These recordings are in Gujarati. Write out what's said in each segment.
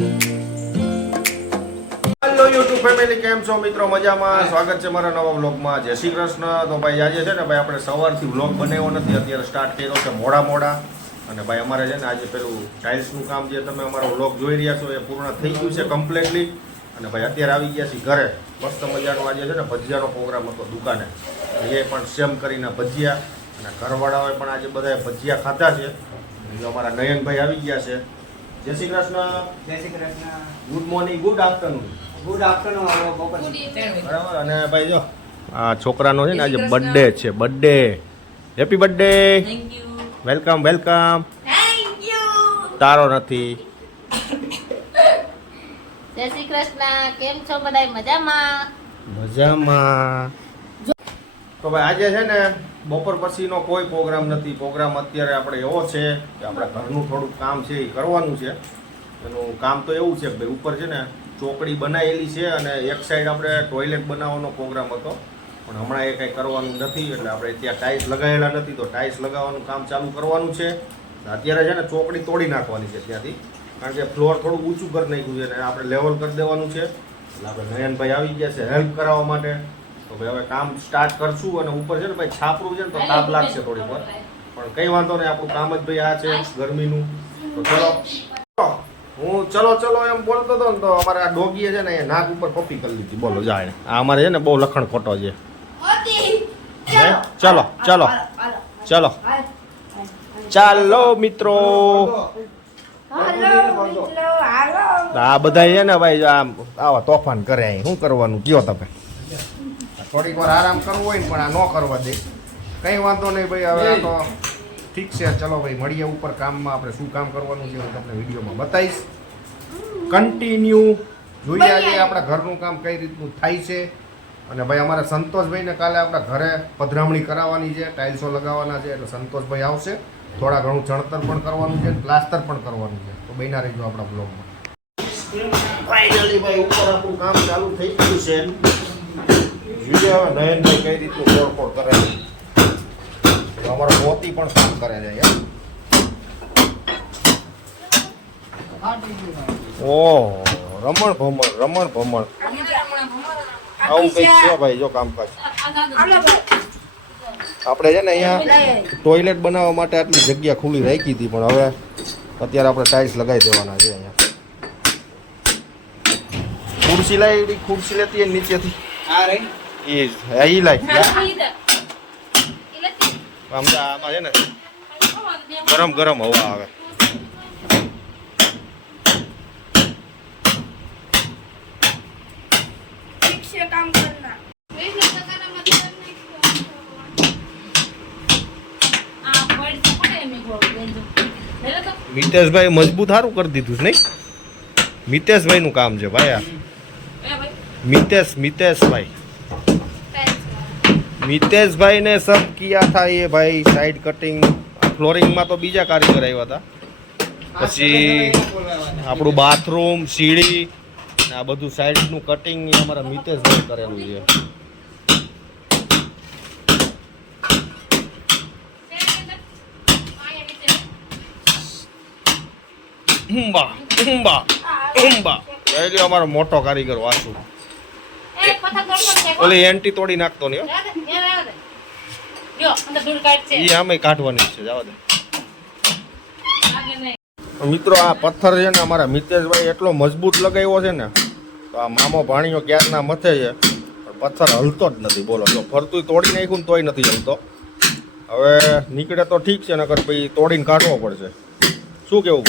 હેલો યુટ્યુબ ફેમિલી, કેમ છો મિત્રો? મજામાં? સ્વાગત છે મારા નવા વ્લોગમાં. જય શ્રી કૃષ્ણ. તો ભાઈ આજે છે ને ભાઈ આપણે સવારથી વ્લોગ બનાવ્યો નથી, અત્યારે સ્ટાર્ટ કર્યો છે મોડા અને ભાઈ અમારે છે ને આજે પેલું ટાઇલ્સનું કામ જે તમે અમારો વ્લોગ જોઈ રહ્યા છો એ પૂર્ણ થઈ ગયું છે કમ્પ્લીટલી. અને ભાઈ અત્યારે આવી ગયા છીએ ઘરે. મસ્ત મજાનો આજે છે ને ભજીયાનો પ્રોગ્રામ હતો દુકાને, એ પણ સેમ કરીને ભજીયા, અને ઘરવાળાઓએ પણ આજે બધાએ ભજીયા ખાધા છે. અમારા નયનભાઈ આવી ગયા છે. જય શ્રી કૃષ્ણ. જય Shri Krishna. Good morning, good afternoon. Good afternoon. બરાબર. અને ભાઈ જો આ છોકરાનો છે ને આજે બર્થડે છે. Birthday, happy birthday. Thank you. Welcome welcome. Thank you. તારો નથી. જય શ્રી કૃષ્ણ. કેમ છો બધા? મજામાં? મજામાં. તો ભાઈ આજે છે ને બપોર પછીનો કોઈ પ્રોગ્રામ નથી. પ્રોગ્રામ અત્યારે આપણે એવો છે કે આપણે ઘરનું થોડુંક કામ છે એ કરવાનું છે. એનું કામ તો એવું છે કે ભાઈ ઉપર છે ને ચોકડી બનાવેલી છે અને એક સાઈડ આપણે ટોયલેટ બનાવવાનો પ્રોગ્રામ હતો, પણ હમણાં એ કંઈ કરવાનું નથી. એટલે આપણે ત્યાં ટાઇલ્સ લગાવેલા નથી, તો ટાઇલ્સ લગાવવાનું કામ ચાલુ કરવાનું છે. અત્યારે છે ને ચોકડી તોડી નાખવાની છે ત્યાંથી, કારણ કે ફ્લોર થોડું ઊંચું કરી નાખ્યું છે અને આપણે લેવલ કરી દેવાનું છે. એટલે આપણે નયનભાઈ આવી ગયા છે હેલ્પ કરાવવા માટે. તો ભાઈ હવે કામ સ્ટાર્ટ કરશું. અને ઉપર છે ને ભાઈ છાપરું છે ને તો તાપ લાગશે થોડી વાર, પણ કંઈ વાંધો નહીં, આપણું કામ જ ભાઈ આ છે ગરમીનું. તો ચલો, હું ચલો એમ બોલતો હતો ને તો અમારા આ ડોગીએ છે ને એ નાક ઉપર પપ્પી કરી લીધી. બોલો જાય, આ અમારે છે ને બહુ લખણ ખોટો છે. ચલો ચલો ચલો ચાલો મિત્રો. આ બધા છે ને ભાઈ આવા તોફાન કરે અહીં. શું કરવાનું કયો તમે? થોડીક વાર આરામ કરવો હોય ને પણ આ ન કરવા દે. કંઈ વાંધો નહીં ભાઈ. હવે આ તો ઠીક છે. ચલો ભાઈ મળીએ ઉપર કામમાં. આપણે શું કામ કરવાનું છે હું તમને વિડીયોમાં બતાવીશ. કન્ટિન્યુ જોઈએ આજે આપણા ઘરનું કામ કઈ રીતનું થાય છે. અને ભાઈ અમારે સંતોષભાઈને કાલે આપણા ઘરે પધરામણી કરાવવાની છે, ટાઇલ્સો લગાવવાના છે. એટલે સંતોષભાઈ આવશે, થોડા ઘણું ચણતર પણ કરવાનું છે, પ્લાસ્ટર પણ કરવાનું છે. તો બન્યા રહીજો આપણા બ્લોગમાં. ફાઇનલી ભાઈ ઉપર આપણું કામ ચાલુ થઈ ગયું છે. જોઈએ હવે નયનભાઈ કઈ રીતનું તોડફોડ કરે છે. અમારો મોતી પણ કામ કરે છે યાર. ઓહ, રમણ ભમણ આવું કઈક છે ભાઈ. જો કામકાજ આપણે છે ને અહીંયા ટોયલેટ બનાવવા માટે આટલી જગ્યા ખુલ્લી રાખી હતી, પણ હવે અત્યારે આપણે ટાઇલ્સ લગાવી દેવાના છે અહીંયા. ખુરશી લેતી નીચેથી એ લાઈ આમાં છે ને ગરમ હવા આવે. મિતેશભાઈ મજબૂત સારું કરી દીધું છે નહીં? મિતેશભાઈ નું કામ છે ભાઈ આ. मितेश भाई ने सब किया था ये भाई. साइड कटिंग, फ्लोरिंग में तो बीजा कारीगर आया था. પછી આપણું બાથરૂમ, સીડી ને આ બધું સાઈડનું કટિંગ એ અમારા મિતેશભાઈ કરેલું છે. એટલે અમારો મોટો કારીગર વાસુ. ઓલી એન્ટી તોડી નાખતો ને એ આમે કાઢવાની છે. જવા દે મિત્રો. આ પથ્થર છે ને અમારા મિતેશભાઈ એટલો મજબૂત લગાવ્યો છે ને, તો આ મામો ભાણીઓ ક્યારના મથે છે, પણ પથ્થર હલતો જ નથી. બોલો, જો ફરતું તોડી નાખ્યું ને તોય નથી હલતો. હવે નીકળે તો ઠીક છે, નકર પછી તોડીને કાઢવો પડશે. શું કેવું?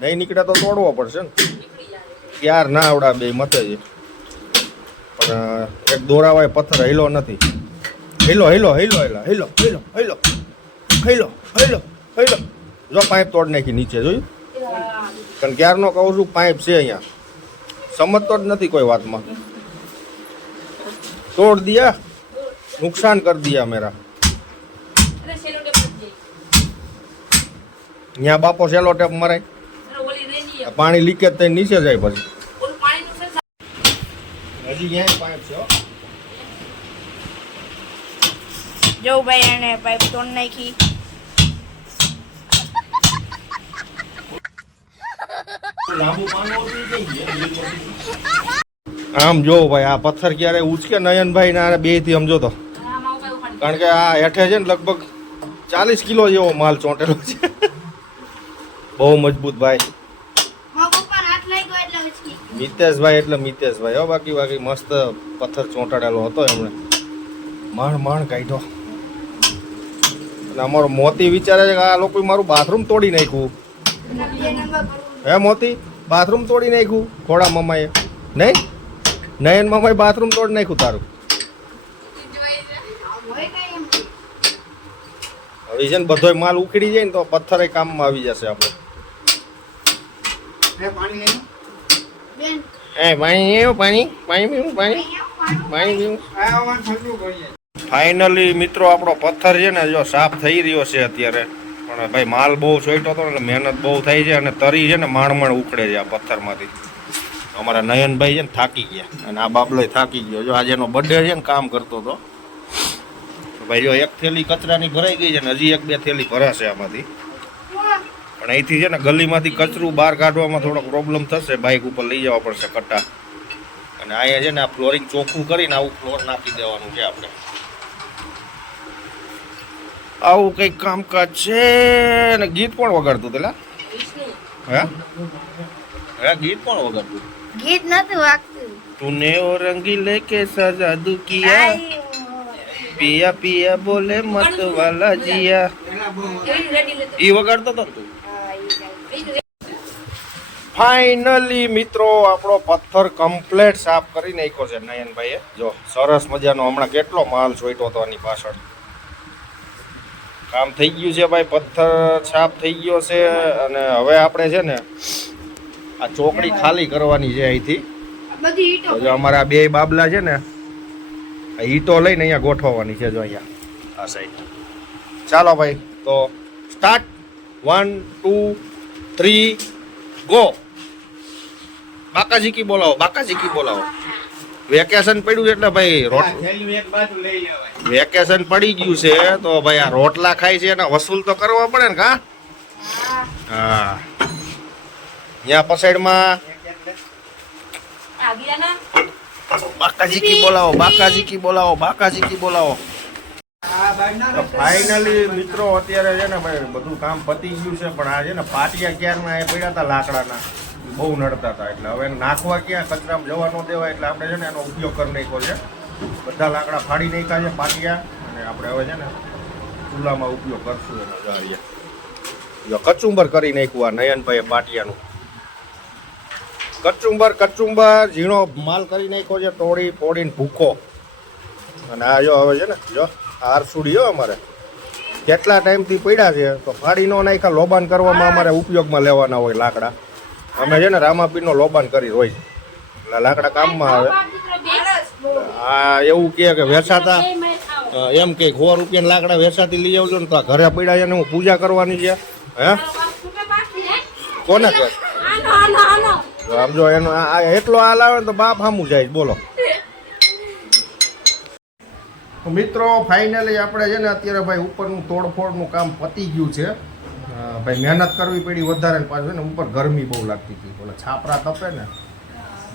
નહીં નીકળે તો તોડવો પડશે ને. ક્યાર ના આવડા બે મથે છે, પણ એક દોરાવાય પથ્થર હિલો નથી. હિલો. જો પાઇપ તોડ નાખી નીચે, જોયું? કારણ ક્યારનો કહું છું પાઇપ છે અહીંયા, સમજતો જ નથી કોઈ વાતમાં. તોડ દિયા, નુકસાન કરી દિયા મેરા. અહીંયા બાપો સેલો ટેપ મરાય, પાણી લીકેજ થઈને નીચે જાય. પછી હજી ક્યાંય પાઇપ છે. જો ભાઈ એને પાઇપ તોડ નાખી. આમ જો ભાઈ આ પથ્થર ક્યારે ઉચકે નયનભાઈ ના બે થી સમજો તો, કારણ કે આ હેઠે છે ને લગભગ 40 કિલો જેવો માલ ચોંટેલો છે. બહુ મજબૂત ભાઈ. મિતેશભાઈ એટલે મિતેશભાઈ હો, બાકી મસ્ત પથ્થર ચોંટાડેલો હતો એમણે, માણ કાઢ્યો. અને અમારો મોતી વિચારે છે કે આ લોકો મારું બાથરૂમ તોડી નાખ્યું. હે મોતી, બાથરૂમ તોડી નાખ્યું ખોડા મામાએ? નહીં, નયન મામાએ બાથરૂમ તોડી નાખ્યું તારું. હવે છે ને બધોય માલ ઉખડી જાય ને તો પથ્થર કામમાં આવી જશે આપણે. ફાઇનલી મિત્રો આપણો પથ્થર છે ને જો સાફ થઈ રહ્યો છે અત્યારે, પણ ભાઈ માલ બહુ છોટ્યો હતો એટલે મહેનત બહુ થઈ છે અને તરી છે ને માણ ઉખડે છે આ પથ્થરમાંથી. અમારા નયનભાઈ છે ને થાકી ગયા અને આ બાબલોય થાકી ગયો. જો આજે એનો બર્થડે છે ને કામ કરતો હતો ભાઈ. જો એક થેલી કચરાની ભરાઈ ગઈ છે ને હજી 1-2 થેલી ભરાશે આમાંથી. પણ અહીંથી છે ને ગલીમાંથી કચરું બહાર કાઢવામાં થોડો પ્રોબ્લેમ થશે, બાઇક ઉપર લઈ જવા પડશે કટ્ટા. અને અહીંયા છે ને આ ફ્લોરિંગ ચોખ્ખું કરીને આવું ફ્લોર નાખી દેવાનું છે આપણે. આવું કંઈક કામકાજ છે. ને ગીત કોણ વગાડતું પેલા? હે ગીત કોણ વગાડતું? ગીત નતું વાગતું. તુને ઓ રંગીલે કે સજા દુ કિયા, પિયા પિયા બોલે મત વાલા જીયા. ઈ વગાડતો તો તું? ફાઇનલી મિત્રો આપણો પથ્થર કમ્પ્લીટ સાફ કરી નાખ્યો છે નયનભાઈએ. જો સરસ મજાનો હમણાં કેટલો માલ છોટ્યો હતો આની પાછળ. કામ થઈ ગયું છે ભાઈ, પથ્થર સાફ થઈ ગયો છે. અને હવે આપણે છે ને આ ચોકડી ખાલી કરવાની છે અહીંથી. જો અમારા બે બાબલા છે ને આ ઈંટો લઈને અહીંયા ગોઠવવાની છે. જો અહીંયા આ સાઈડ. ચાલો ભાઈ તો સ્ટાર્ટ. 1 2 3 ગો. બાકાજી કી બોલાવો, બાકાજી કી બોલાવો. વેકેશન પડ્યું એટલે ભાઈ વેકેશન પડી ગયું છે તો ભાઈ આ રોટલા ખાય છે એના વસૂલ તો કરવા પડે ને. કા હા અહીંયા પસાઈડમાં બાકાજી કી બોલાવો, બાકાજી કી બોલાવો, બાકાજી કી બોલાવો. ફાઇનલી મિત્રો અત્યારે છે ને ભાઈ બધું કામ પતી ગયું છે, પણ આ છે ને પાટિયા ક્યારના એ પડ્યા હતા લાકડાના, બહુ નડતા હતા. એટલે હવે નાખવા ક્યાં, કચરામાં જવા ન દેવાય એટલે આપણે છે ને એનો ઉપયોગ કરી નાખ્યો છે. બધા લાકડા ફાડી નાખ્યા છે પાટિયા, અને આપણે હવે છે ને ચૂલામાં ઉપયોગ કરશું એનો. જો કચુંબર કરી નાખ્યું આ નયનભાઈએ પાટિયાનું. કચુંબર ઝીણો માલ કરી નાખ્યો છે, તોડી પોડીને ભૂકો. અને આ જો હવે છે ને જો આરસુડી હો અમારે કેટલા ટાઈમથી પડ્યા છે તો ફાડી નો નાખ્યા. લોબાન કરવામાં અમારે ઉપયોગમાં લેવાના હોય લાકડા. અમે છે ને રામાપીરનો લોબાન કરી હોય એટલે લાકડા કામમાં આવે. આ એવું કે વેચાતા એમ કે 100 રૂપિયાના લાકડા વેચાતી લઈ આવજો ને તો આ ઘરે પડ્યા છે ને હું પૂજા કરવાની છે. હે કોને કે આમ જો એનો એટલો હાલ આવે ને તો બાપ સામું જાય. બોલો મિત્રો ફાઇનલી આપણે છે ને અત્યારે ભાઈ ઉપરનું તોડફોડનું કામ પતી ગયું છે. ભાઈ મહેનત કરવી પડી વધારે ને પાછું ને ઉપર ગરમી બહુ લાગતી હતી. બોલે છાપરા તપે ને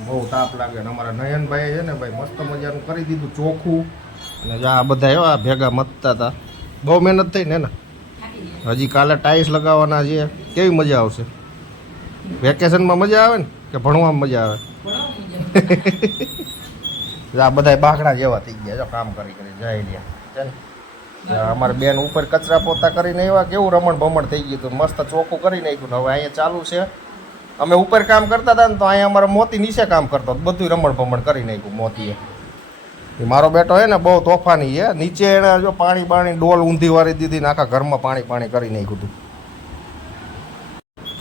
બહુ તાપ લાગે ને. અમારા નયનભાઈએ છે ને ભાઈ મસ્ત મજાનું કરી દીધું ચોખ્ખું. અને આ બધા એવા ભેગા મતતા હતા. બહુ મહેનત થઈ ને. હજી કાલે ટાઇલ્સ લગાવવાના છે. કેવી મજા આવશે? વેકેશનમાં મજા આવે ને કે ભણવામાં મજા આવે? આ બધા બાકડા જેવા થઈ ગયા જો કામ કરી જાય રહ્યા. અમારે બેન ઉપર કચરા પોતા કરીને એવા કેવું રમણ ભમણ થઈ ગયું હતું, મસ્ત ચોખ્ખું કરી નાખ્યું. હવે અહીંયા ચાલુ છે. અમે ઉપર કામ કરતા હતા ને તો અહીંયા અમારા મોતી નીચે કામ કરતો, બધું રમણ ભમણ કરી નાખ્યું મોતીએ. મારો બેટો છે ને બહુ તોફાની છે. નીચે એને જો પાણી બાણી ડોલ ઊંધી વાળી દીધી ને આખા ઘરમાં પાણી કરી નાખ્યું હતું.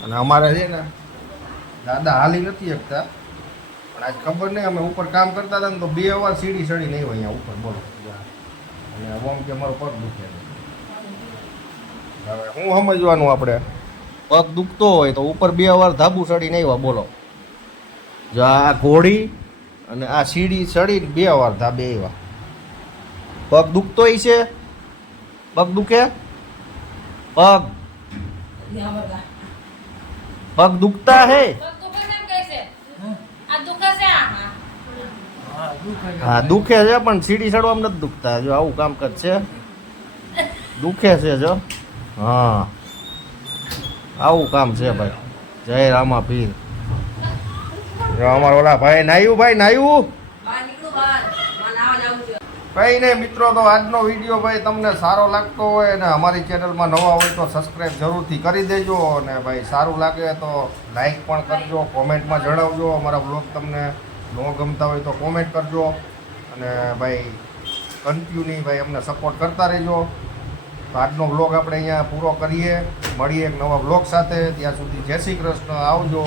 અને અમારે છે ને દાદા હાલી નથી શકતા, પણ આજ ખબર નહીં અમે ઉપર કામ કરતા હતા ને તો 2 વાર સીડી ચડી નહીં હોય અહીંયા ઉપર. બોલો અને ઓમ કે અમારો પગ દુખે. હવે શું સમજવાનું આપણે? પગ દુખતો હોય તો ઉપર 2 વાર ધાબુ ચડી નહીં હોય. બોલો જો આ ઘોડી અને આ સીડી ચડી 2 વાર ધાબે આવ્યા. પગ દુખતો છે? પગ દુખે? પગ દુખતા હે? હા દુખે છે પણ સીડી ચડવામાં નથી દુખતા જો આવું કામકાજ છે દુખે છે જો હા આવું કામ છે ભાઈ જય રામા પીર જો અમારા ઓલા ભાઈ નાયું કઈ નહીં મિત્રો તો આજનો વિડીયો ભાઈ તમને સારો લાગતો હોય અને અમારી ચેનલમાં નવા હોય તો સબસ્ક્રાઈબ જરૂરથી કરી દેજો અને ભાઈ સારું લાગે તો લાઈક પણ કરજો કોમેન્ટમાં જણાવજો અમારા બ્લોગ તમને ન ગમતા હોય તો કોમેન્ટ કરજો અને ભાઈ કન્ટિન્યુ ભાઈ અમને સપોર્ટ કરતા રહેજો તો આજનો બ્લોગ આપણે અહીંયા પૂરો કરીએ મળીએ એક નવા બ્લોગ સાથે ત્યાં સુધી જય શ્રી કૃષ્ણ આવજો